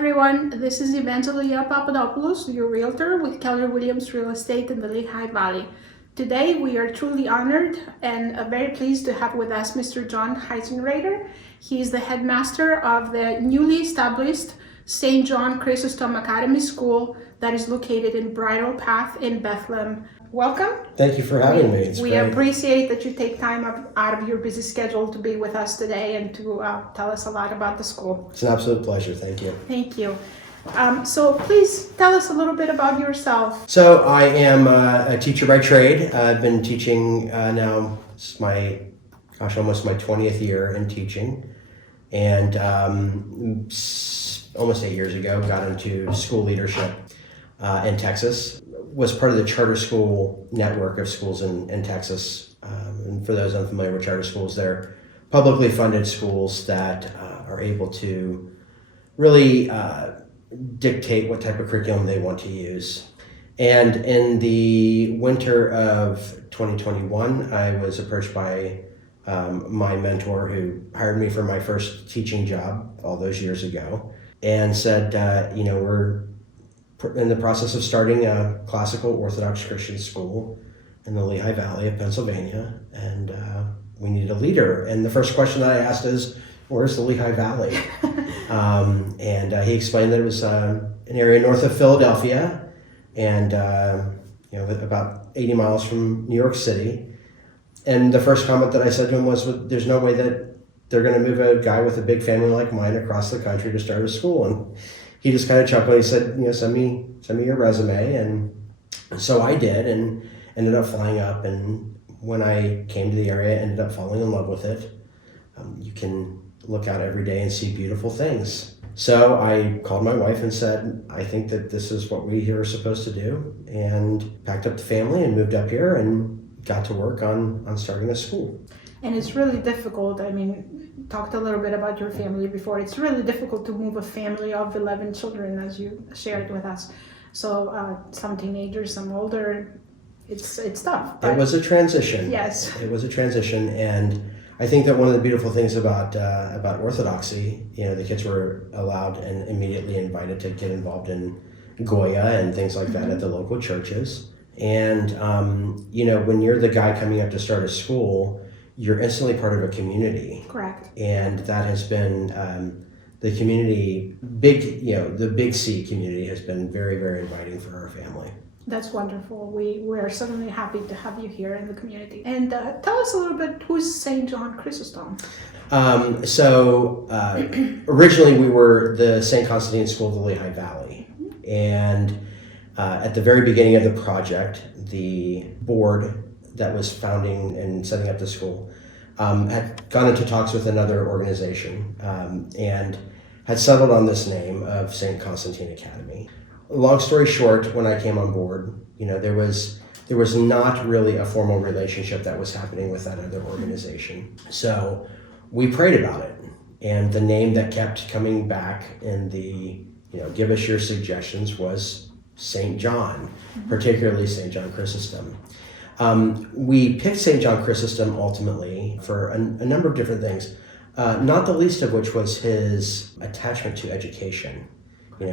everyone, this is Evangelia Papadopoulos, your realtor with Keller Williams Real Estate in the Lehigh Valley. Today we are truly honored and very pleased to have with us Mr. John Heitzenrater. He is the headmaster of the newly established St. John Chrysostom Academy School that is located in Bridle Path in Bethlehem. Welcome. Thank you for having me. We appreciate that you take time out of your busy schedule to be with us today and to tell us a lot about the school. It's an absolute pleasure. Thank you. Thank you. So please tell us a little bit about yourself. So I am a teacher by trade. I've been teaching now, it's almost my 20th year in teaching. And almost 8 years ago, got into school leadership in Texas. Was part of the charter school network of schools in Texas. And for those unfamiliar with charter schools, they're publicly funded schools that are able to really dictate what type of curriculum they want to use. And in the winter of 2021, I was approached by my mentor who hired me for my first teaching job all those years ago and said, we're in the process of starting a classical Orthodox Christian school in the Lehigh Valley of Pennsylvania, and we need a leader. And the first question that I asked is, where's the Lehigh Valley? And he explained that it was an area north of Philadelphia and about 80 miles from New York City. And the first comment that I said to him was, there's no way that they're going to move a guy with a big family like mine across the country to start a school. And he just kind of chuckled. He said, send me your resume. And so I did and ended up flying up. And when I came to the area, I ended up falling in love with it. You can look out every day and see beautiful things. So I called my wife and said, I think that this is what we are supposed to do, and packed up the family and moved up here and got to work on starting a school. And it's really difficult. I mean, talked a little bit about your family before. It's really difficult to move a family of 11 children, as you shared with us. So some teenagers, some older. It's tough. It was a transition. Yes. It was a transition, and I think that one of the beautiful things about Orthodoxy, the kids were allowed and immediately invited to get involved in Goya and things like that at the local churches. And when you're the guy coming up to start a school, you're instantly part of a community. Correct. And that has been the community, the Big C community has been very, very inviting for our family. That's wonderful. We are certainly happy to have you here in the community. And tell us a little bit, who's St. John Chrysostom? Originally we were the St. Constantine School of the Lehigh Valley. Mm-hmm. And at the very beginning of the project, the board that was founding and setting up the school had gone into talks with another organization and had settled on this name of St. Constantine Academy. Long story short, when I came on board, there was not really a formal relationship that was happening with that other organization. So we prayed about it, and the name that kept coming back in the give us your suggestions was St. John, particularly St. John Chrysostom. We picked St. John Chrysostom ultimately for a number of different things, not the least of which was his attachment to education.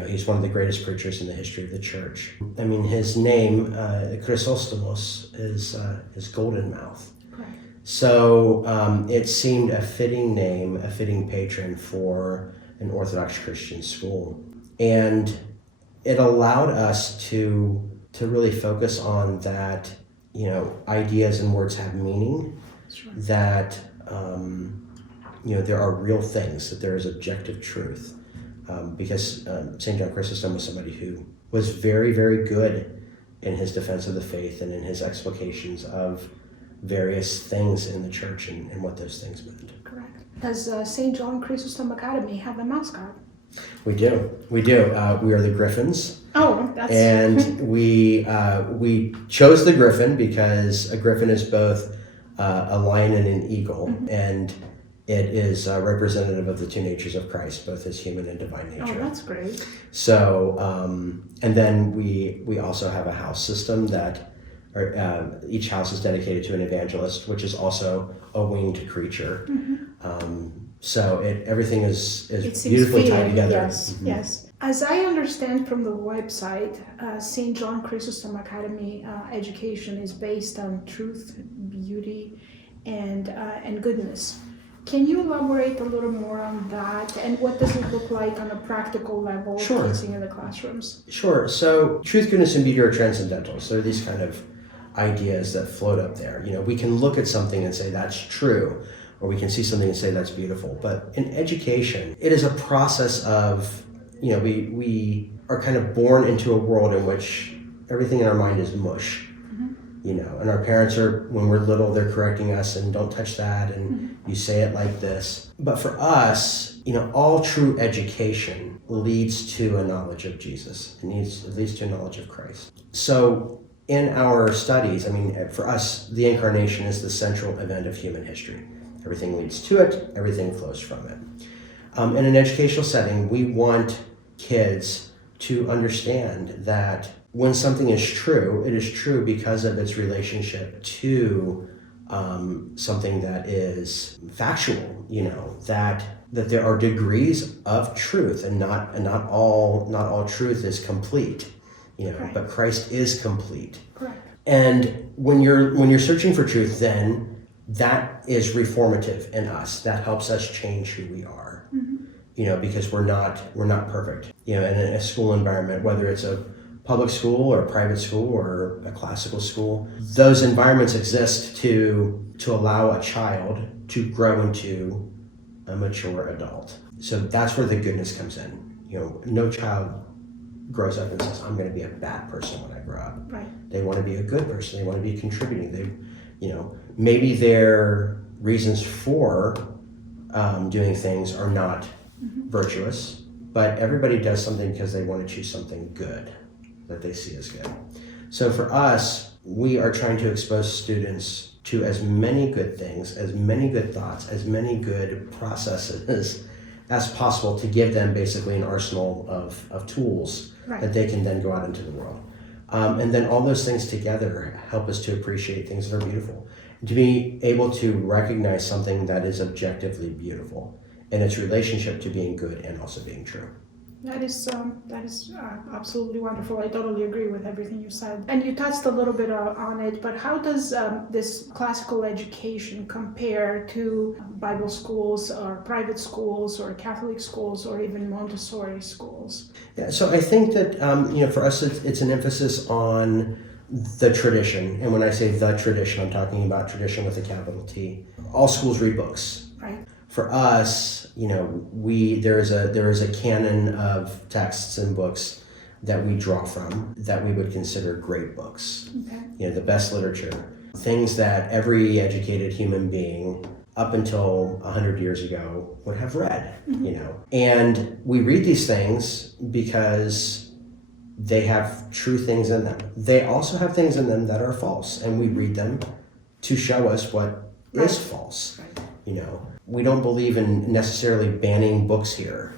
He's one of the greatest preachers in the history of the church. I mean, his name, Chrysostomos, is golden mouth. Correct. So it seemed a fitting name, a fitting patron for an Orthodox Christian school. And it allowed us to really focus on that, ideas and words have meaning, Sure. that, there are real things, that there is objective truth. Because St. John Chrysostom was somebody who was very, very good in his defense of the faith and in his explications of various things in the church and what those things meant. Correct. Does St. John Chrysostom Academy have a mascot? We do. We are the Griffins. Oh, that's... And we chose the Griffin because a Griffin is both a lion and an eagle. Mm-hmm. And it is representative of the two natures of Christ, both his human and divine nature. Oh, that's great. So, and then we also have a house system that each house is dedicated to an evangelist, which is also a winged creature. Mm-hmm. So everything is beautifully tied together. Yes, mm-hmm. Yes. As I understand from the website, St. John Chrysostom Academy education is based on truth, beauty, and goodness. Can you elaborate a little more on that, and what does it look like on a practical level, Sure. teaching in the classrooms? Sure. So truth, goodness, and beauty are transcendental. So they're these kind of ideas that float up there. We can look at something and say that's true, or we can see something and say that's beautiful. But in education, it is a process of, we are kind of born into a world in which everything in our mind is mush. And our parents are, when we're little, they're correcting us and don't touch that, and you say it like this. But for us, all true education leads to a knowledge of Jesus. It leads to a knowledge of Christ. So in our studies, for us, the incarnation is the central event of human history. Everything leads to it, everything flows from it. In an educational setting, we want kids to understand that when something is true, it is true because of its relationship to something that is factual, that there are degrees of truth, and not all truth is complete, Right. but Christ is complete. Correct. And when you're searching for truth, then that is reformative in us. That helps us change who we are, because we're not perfect. In a school environment, whether it's a public school or a private school or a classical school, those environments exist to allow a child to grow into a mature adult. So that's where the goodness comes in. No child grows up and says, I'm going to be a bad person when I grow up. Right. They want to be a good person. They want to be contributing. Maybe their reasons for doing things are not virtuous, but everybody does something because they want to choose something good that they see as good. So for us, we are trying to expose students to as many good things, as many good thoughts, as many good processes as possible, to give them basically an arsenal of tools Right. that they can then go out into the world. And then all those things together help us to appreciate things that are beautiful. To be able to recognize something that is objectively beautiful and its relationship to being good and also being true. That is absolutely wonderful. I totally agree with everything you said. And you touched a little bit on it, but how does this classical education compare to Bible schools or private schools or Catholic schools or even Montessori schools? Yeah, so I think that, for us, it's an emphasis on the tradition. And when I say the tradition, I'm talking about tradition with a capital T. All schools read books. Right. For us, there is a canon of texts and books that we draw from that we would consider great books. Okay. The best literature, things that every educated human being up until 100 years ago would have read. And we read these things because they have true things in them. They also have things in them that are false, and we read them to show us what is false. Right. We don't believe in necessarily banning books here.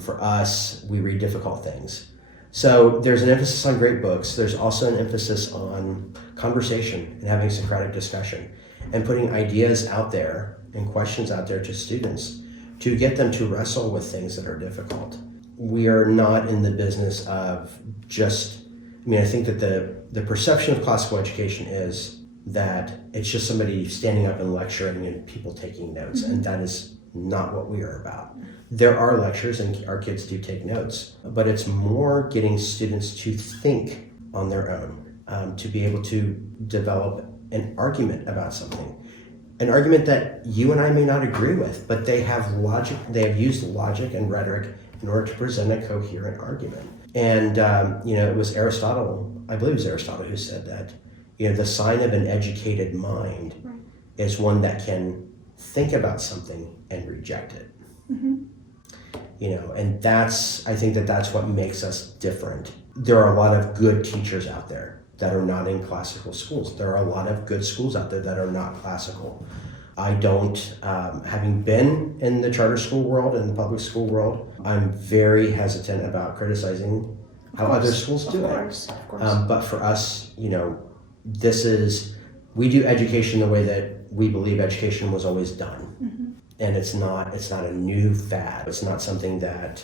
For us, we read difficult things. So there's an emphasis on great books. There's also an emphasis on conversation and having Socratic discussion and putting ideas out there and questions out there to students to get them to wrestle with things that are difficult. We are not in the business of I think that the perception of classical education is that it's just somebody standing up and lecturing and people taking notes, and that is not what we are about. There are lectures and our kids do take notes, but it's more getting students to think on their own, to be able to develop an argument about something. An argument that you and I may not agree with, but they have used logic and rhetoric in order to present a coherent argument. And, it was Aristotle, I believe it was Aristotle who said that, the sign of an educated mind is one that can think about something and reject it. And I think that's what makes us different. There are a lot of good teachers out there that are not in classical schools. There are a lot of good schools out there that are not classical. I don't, having been in the charter school world and the public school world, I'm very hesitant about criticizing how other schools do it. Of course. But for us, we do education the way that we believe education was always done. and it's not a new fad. It's not something that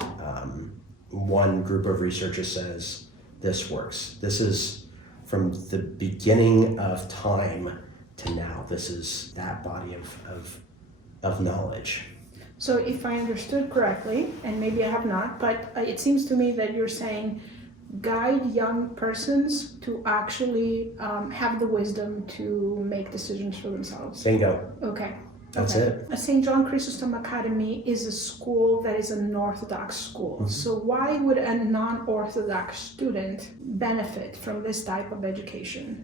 one group of researchers says this works. This is from the beginning of time to now. This is that body of knowledge. So if I understood correctly, and maybe I have not, but it seems to me that you're saying guide young persons to actually have the wisdom to make decisions for themselves. Bingo. Okay. That's it. St. John Chrysostom Academy is a school that is an Orthodox school. Mm-hmm. So why would a non-Orthodox student benefit from this type of education?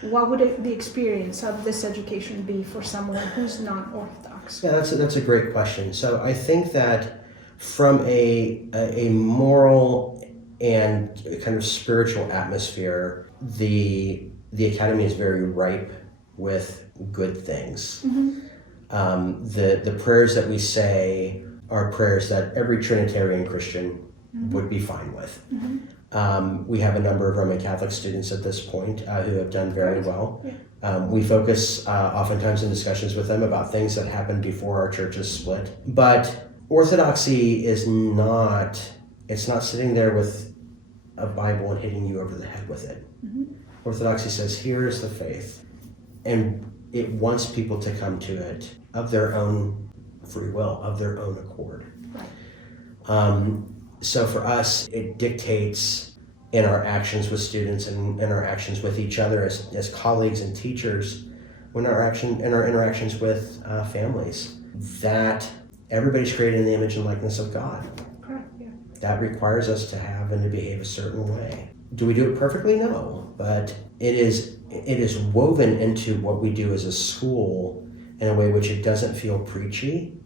What would the experience of this education be for someone who's non-Orthodox? Yeah, that's a great question. So I think that from a moral and kind of spiritual atmosphere, the academy is very ripe with good things. Mm-hmm. The prayers that we say are prayers that every Trinitarian Christian would be fine with. Mm-hmm. We have a number of Roman Catholic students at this point who have done very well. Yeah. We focus oftentimes in discussions with them about things that happened before our churches split. But Orthodoxy is not sitting there with a Bible and hitting you over the head with it. Mm-hmm. Orthodoxy says, here's the faith. And it wants people to come to it of their own free will, of their own accord. Right. So for us, it dictates in our actions with students and in our actions with each other as colleagues and teachers, in our interactions with families, that everybody's created in the image and likeness of God. Correct. Yeah. That requires us to have and to behave a certain way. Do we do it perfectly? No, but it is woven into what we do as a school in a way which it doesn't feel preachy,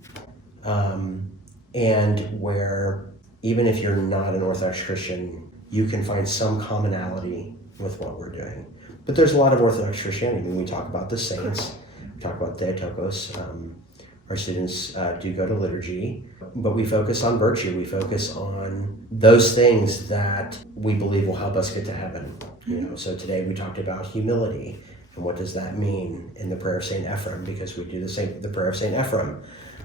and where even if you're not an Orthodox Christian, you can find some commonality with what we're doing. But there's a lot of Orthodox Christianity. When we talk about the saints, we talk about Theotokos, our students do go to liturgy, but we focus on virtue. We focus on those things that we believe will help us get to heaven. So today we talked about humility, and what does that mean in the prayer of St. Ephrem, because we do the prayer of St. Ephrem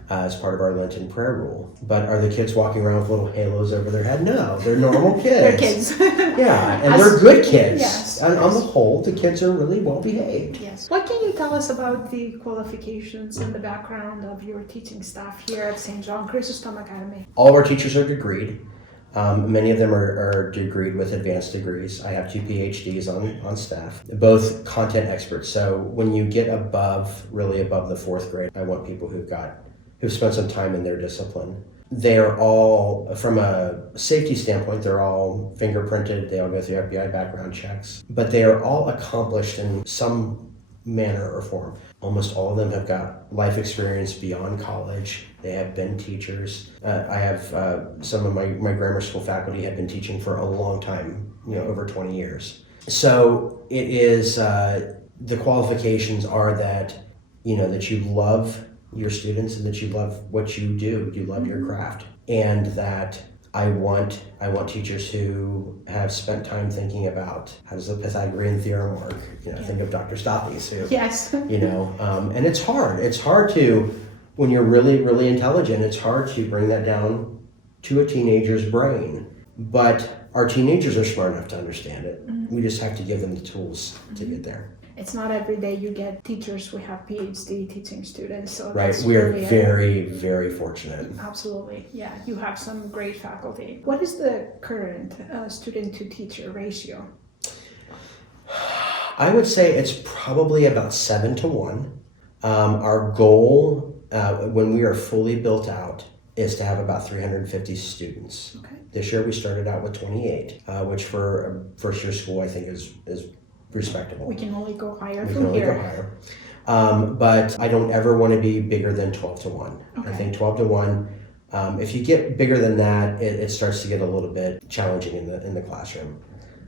as part of our Lenten prayer rule. But are the kids walking around with little halos over their head? No, they're normal kids. They're kids. Yeah, and they're good kids. Yes. And on the whole, the kids are really well behaved. Yes. What can you tell us about the qualifications and the background of your teaching staff here at St. John Chrysostom Academy? All of our teachers are degreed. Many of them are degreed with advanced degrees. I have 2 PhDs on staff, both content experts. So when you get really above the 4th grade, I want people who've spent some time in their discipline. They are all, from a safety standpoint, they're all fingerprinted. They all go through FBI background checks, but they are all accomplished in some manner or form. Almost all of them have got life experience beyond college. They have been teachers. I have some of my grammar school faculty have been teaching for a long time, over 20 years. So it is, the qualifications are that, that you love your students and that you love what you do. You love your craft. And that I want teachers who have spent time thinking about how does the Pythagorean theorem work. Think of Dr. Stoppies, who, yes. And it's hard. It's hard to, when you're really, really intelligent, it's hard to bring that down to a teenager's brain. But our teenagers are smart enough to understand it. Mm-hmm. We just have to give them the tools to get there. It's not every day you get teachers who have PhD teaching students. So right, we are very, very fortunate. Absolutely, yeah. You have some great faculty. What is the current student-to-teacher ratio? I would say it's probably about 7 to 1. Our goal, when we are fully built out, is to have about 350 students. Okay. This year we started out with 28, which for a first-year school I think is respectable. We can only go higher we from can only here. Go higher. But I don't ever want to be bigger than 12 to 1. Okay. I think 12 to 1, if you get bigger than that, it starts to get a little bit challenging in the classroom.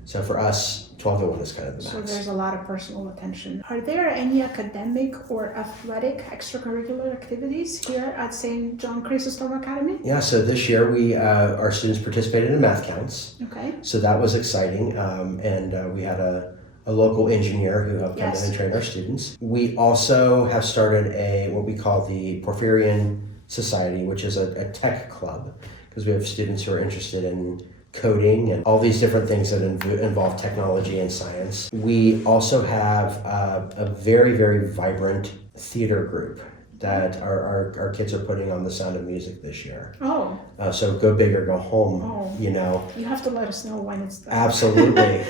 So for us, 12 to 1 is kind of the max. So there's a lot of personal attention. Are there any academic or athletic extracurricular activities here at St. John Chrysostom Academy? Yeah, so this year our students participated in math counts. Okay. So that was exciting. And we had a a local engineer who helped come in and train our students. We also have started what we call the Porphyrian Society, which is a tech club, because we have students who are interested in coding and all these different things that involve technology and science. We also have a very, very vibrant theater group that our kids are putting on The Sound of Music this year. Oh. So go big or go home, You have to let us know when it's done. Absolutely.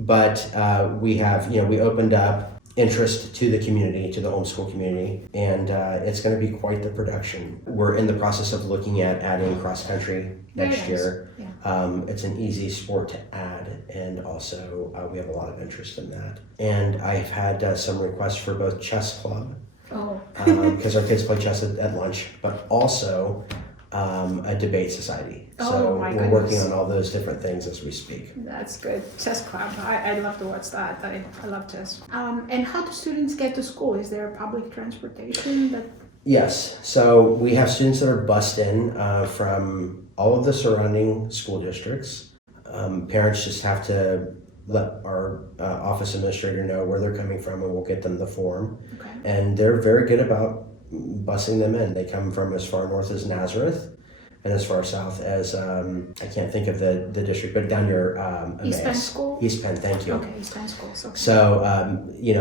But we have, we opened up interest to the community, to the homeschool community, and it's going to be quite the production. We're in the process of looking at adding cross country next year. Yeah. It's an easy sport to add, and also we have a lot of interest in that. And I've had some requests for both chess club, because our kids play chess at lunch, but also a debate society. So we're working on all those different things as we speak. That's good. Chess club. I love to watch that. I love chess. And how do students get to school? Is there public transportation? Yes. So we have students that are bused in from all of the surrounding school districts. Parents just have to let our office administrator know where they're coming from, and we'll get them the form. Okay. And they're very good about busing them in. They come from as far north as Nazareth and as far south as I can't think of the district, but down near East Penn School. East Penn, thank you. Okay, East Penn Schools. Okay. So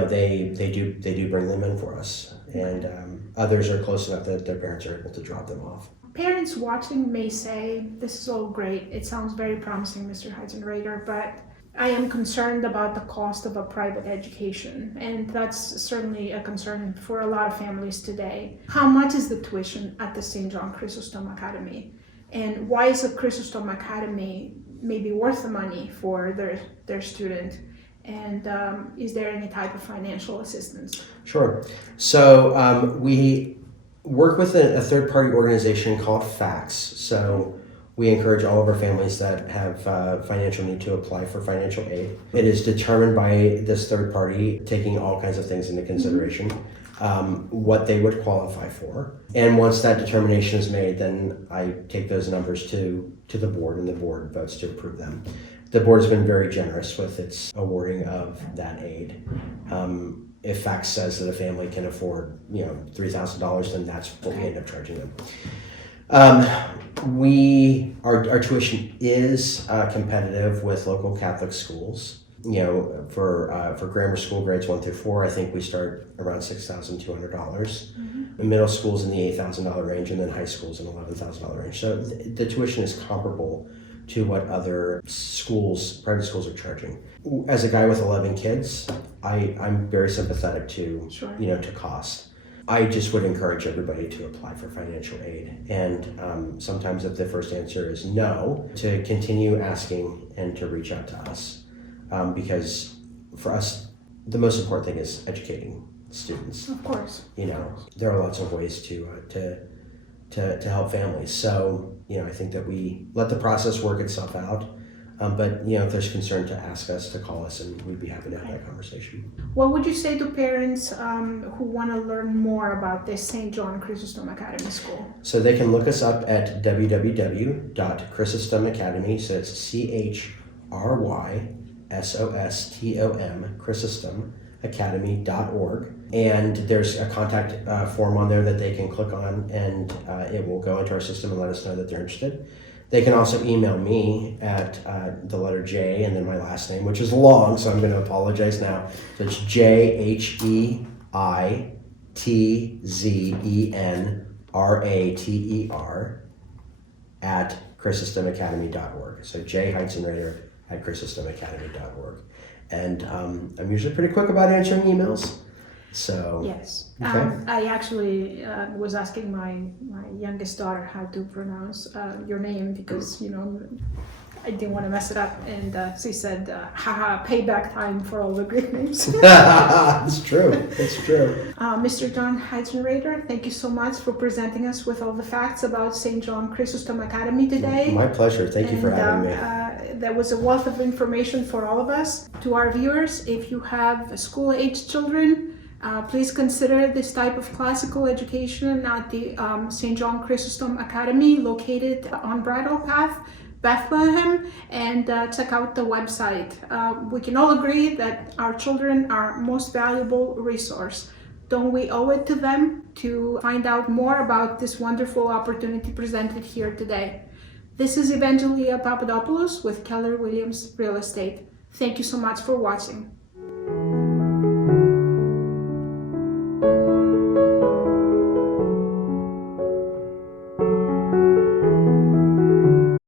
they do bring them in for us, and others are close enough that their parents are able to drop them off. Parents watching may say, "This is all great. It sounds very promising, Mr. Heitzenrater, but I am concerned about the cost of a private education," and that's certainly a concern for a lot of families today. How much is the tuition at the St. John Chrysostom Academy? And why is the Chrysostom Academy maybe worth the money for their student? And is there any type of financial assistance? Sure. So we work with a third-party organization called FACTS. So we encourage all of our families that have financial need to apply for financial aid. It is determined by this third party, taking all kinds of things into consideration, what they would qualify for. And once that determination is made, then I take those numbers to the board, and the board votes to approve them. The board has been very generous with its awarding of that aid. If FACTS says that a family can afford, $3,000, then that's what we end up charging them. Our tuition is competitive with local Catholic schools. For grammar school grades 1 through 4, I think we start around $6,200. Mm-hmm. Middle school's in the $8,000 range, and then high school's in the $11,000 range. So the tuition is comparable to what other private schools are charging. As a guy with 11 kids, I'm very sympathetic to to cost. I just would encourage everybody to apply for financial aid. And sometimes if the first answer is no, to continue asking and to reach out to us. Because for us, the most important thing is educating students. Of course. There are lots of ways to help families. So, I think that we let the process work itself out. But if there's concern, to ask us, to call us, and we'd be happy to have that conversation. What would you say to parents who want to learn more about this St. John Chrysostom Academy School? So they can look us up at www.chrysostom Academy. So it's CHRYSOSTOM, Chrysostom Academy.org. And there's a contact form on there that they can click on, and it will go into our system and let us know that they're interested. They can also email me at the letter J and then my last name, which is long, so I'm going to apologize now. So it's JHEITZENRATER at chrysostomacademy.org. So jheitzenrater at chrysostomacademy.org. And I'm usually pretty quick about answering emails. So yes, okay. I actually was asking my youngest daughter how to pronounce your name, because I didn't want to mess it up, and she said, "Haha, payback time for all the Greek names." It's true. It's true. Mr. John Heitzenrater, thank you so much for presenting us with all the facts about St. John Chrysostom Academy today. My pleasure. Thank you for having me. That was a wealth of information for all of us. To our viewers, if you have school-aged children, please consider this type of classical education at the St. John Chrysostom Academy, located on Bridle Path, Bethlehem and check out the website. We can all agree that our children are our most valuable resource. Don't we owe it to them to find out more about this wonderful opportunity presented here today? This is Evangelia Papadopoulos with Keller Williams Real Estate. Thank you so much for watching.